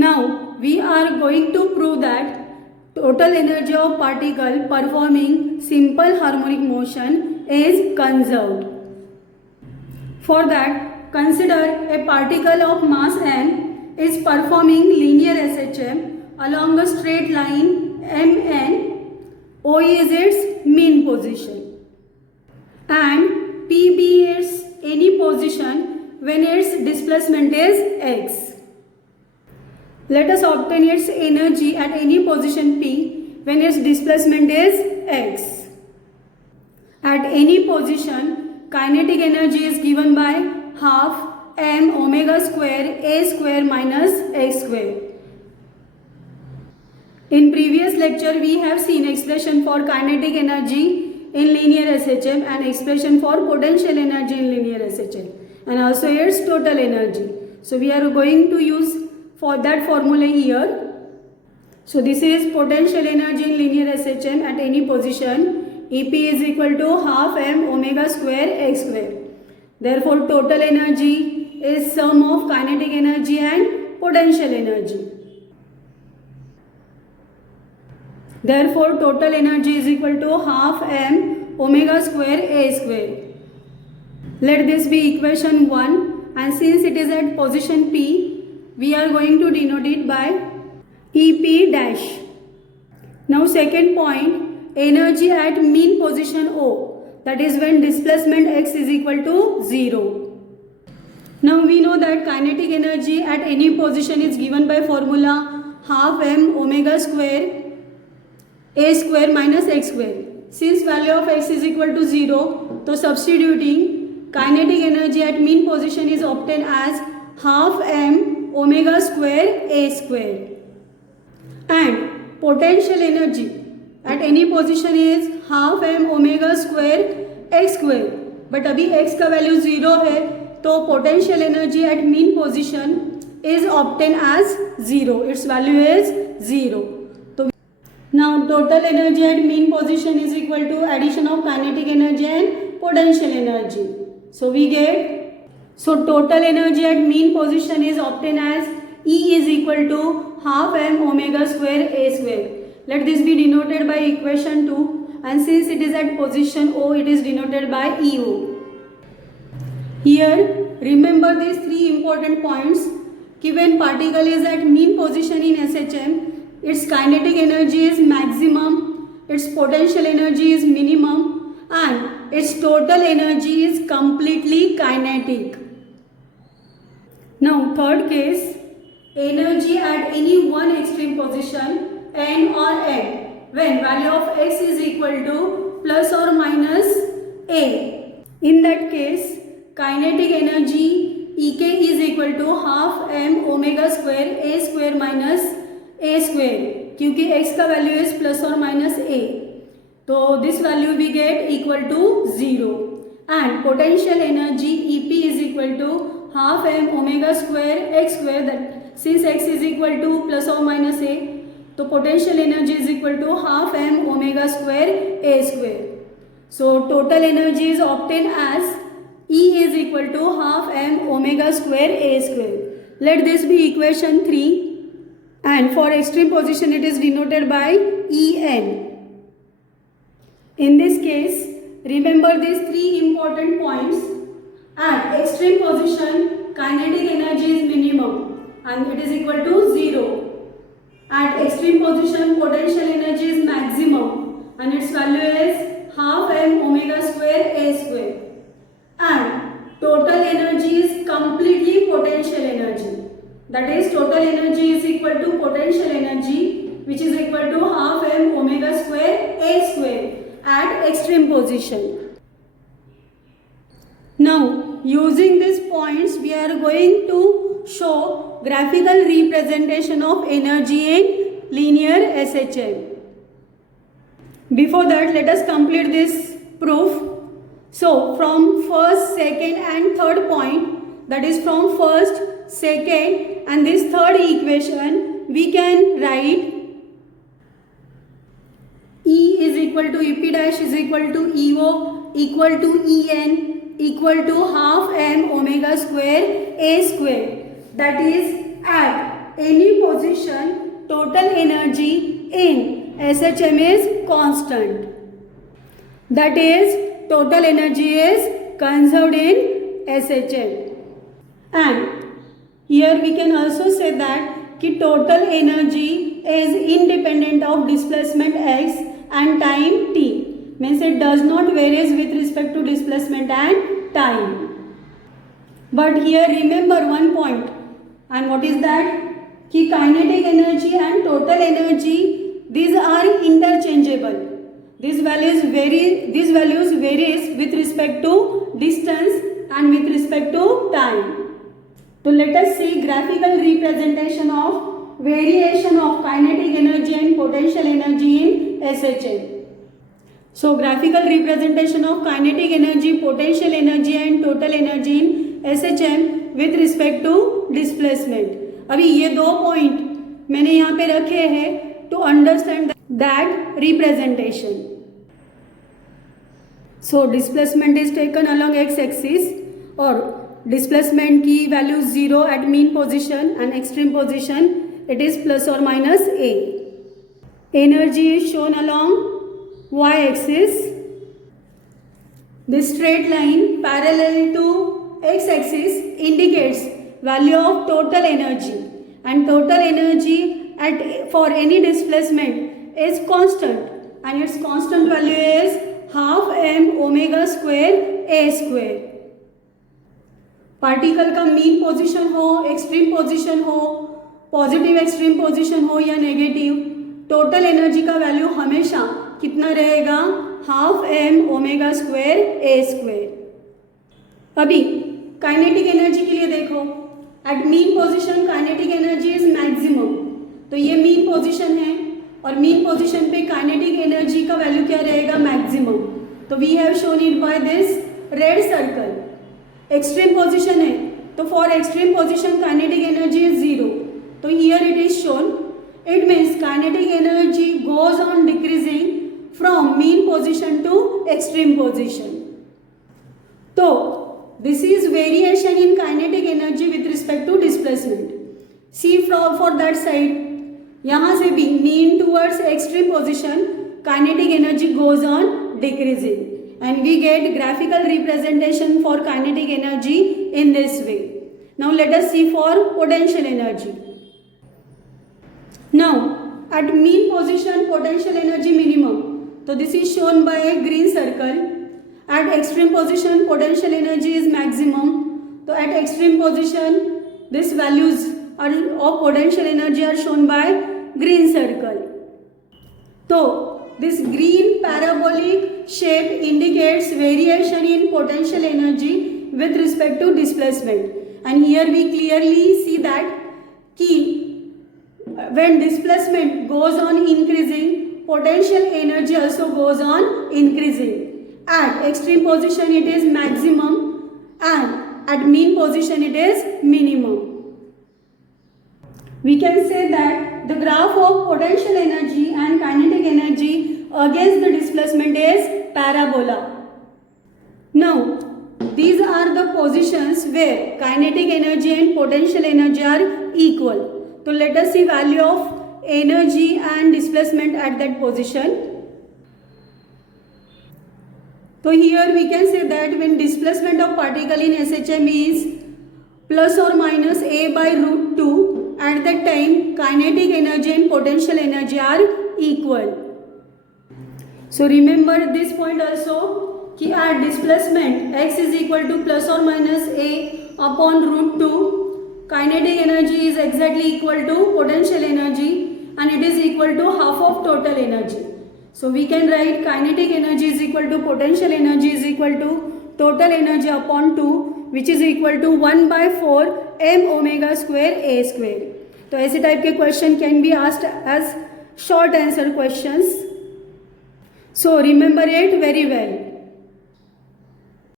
Now we are going to prove that total energy of particle performing simple harmonic motion is conserved. For that, consider a particle of mass m is performing linear SHM along a straight line mn. O is its mean position and P be its any position when its displacement is x. Let us obtain its energy at any position P when its displacement is x. At any position, kinetic energy is given by half m omega square a square minus x square. In previous lecture, we have seen expression for kinetic energy in linear SHM and expression for potential energy in linear SHM and also its total energy. So we are going to use for that formula here. So this is potential energy in linear SHM at any position. EP is equal to half m omega square x square. Therefore total energy is sum of kinetic energy and potential energy. Therefore total energy is equal to half m omega square a square. Let this be equation 1, and since it is at position P, we are going to denote it by EP dash. Now second point, energy at mean position O, that is when displacement x is equal to 0. Now we know that kinetic energy at any position is given by formula half m omega square a square minus x square. Since value of x is equal to 0, so substituting, kinetic energy at mean position is obtained as half m omega square a square, and potential energy at any position is half m omega square x square. But अभी x का value 0 है, तो potential energy at mean position is obtained as 0. Its value is 0. So now total energy at mean position is equal to addition of kinetic energy and potential energy. So we get, so total energy at mean position is obtained as E is equal to half m omega square a square. Let this be denoted by equation 2, and since it is at position O, it is denoted by EO. Here remember these three important points. When particle is at mean position in SHM, its kinetic energy is maximum, its potential energy is minimum, and its total energy is completely kinetic. Now third case, energy at any one extreme position n or m when value of x is equal to plus or minus a. In that case, kinetic energy Ek is equal to half m omega square a square minus a square, क्योंकि x का value is plus or minus a, तो this value we get equal to 0, and potential energy Ep is equal to half m omega square x square, that since x is equal to plus or minus a, तो potential energy is equal to half m omega square a square. So total energy is obtained as E is equal to half m omega square a square. Let this be equation 3. And for extreme position it is denoted by En. In this case, remember these three important points. At extreme position, kinetic energy is minimum and it is equal to 0. At extreme position, potential energy is maximum and its value is half m omega square a square. And total energy is completely potential energy. That is, total energy is equal to potential energy, which is equal to half m omega square a square at extreme position. Now, using these points, we are going to show graphical representation of energy in linear SHM. Before that, let us complete this proof. So, from first, second and third point, that is from first, second and this third equation, we can write E is equal to EP dash is equal to EO equal to En equal to half m omega square a square. That is, at any position total energy in SHM is constant. That is, total energy is conserved in SHM. And here we can also say that कि total energy is independent of displacement x and time t. Means it does not varies with respect to displacement and time. But here remember one point, and what is that? कि kinetic energy and total energy, these are interchangeable. These values varies with respect to distance and with respect to time. So let us see graphical representation of variation of kinetic energy and potential energy in SHM. So graphical representation of kinetic energy, potential energy and total energy in SHM with respect to displacement. अभी ये दो point मैंने यहाँ पे रखे हैं to understand that representation. So displacement is taken along X axis और displacement की value 0 at mean position and extreme position it is plus और minus A. Energy is shown along Y axis. This straight line parallel to X axis indicates value of total energy, and total energy for any displacement is constant, and its constant value is half m omega square a square. Particle का mean position हो, extreme position हो, positive extreme position हो या negative, total energy का value हमेशा कितना रहेगा? Half m omega square a square. अभी काइनेटिक एनर्जी के लिए देखो, at mean position kinetic energy is maximum. तो ये मीन पोजीशन है और मीन पोजीशन पे काइनेटिक एनर्जी का वैल्यू क्या रहेगा? मैक्सिमम. तो we have shown it by this red circle. Extreme position है तो for extreme position kinetic energy is 0. तो here it is shown. It means kinetic energy goes on decreasing from mean position to extreme position. तो this is variation in kinetic energy with respect to displacement. See for that side, यहाँ से भी mean towards extreme position kinetic energy goes on decreasing, and we get graphical representation for kinetic energy in this way. Now let us see for potential energy. Now at mean position potential energy minimum, so this is shown by a green circle. At extreme position potential energy is maximum. So at extreme position these values of potential energy are shown by green circle. So this green parabolic shape indicates variation in potential energy with respect to displacement. And here we clearly see that when displacement goes on increasing, potential energy also goes on increasing. At extreme position it is maximum and at mean position it is minimum. We can say that the graph of potential energy and kinetic energy against the displacement is parabola. Now these are the positions where kinetic energy and potential energy are equal. So let us see value of energy and displacement at that position. So here we can say that when displacement of particle in SHM is plus or minus a by root 2, at that time kinetic energy and potential energy are equal. So remember this point also कि at displacement x is equal to plus or minus a upon root 2, kinetic energy is exactly equal to potential energy and it is equal to half of total energy. So we can write kinetic energy is equal to potential energy is equal to total energy upon 2, which is equal to 1 by 4 m omega square a square. तो ऐसे type के question can be asked as short answer questions. So remember it very well.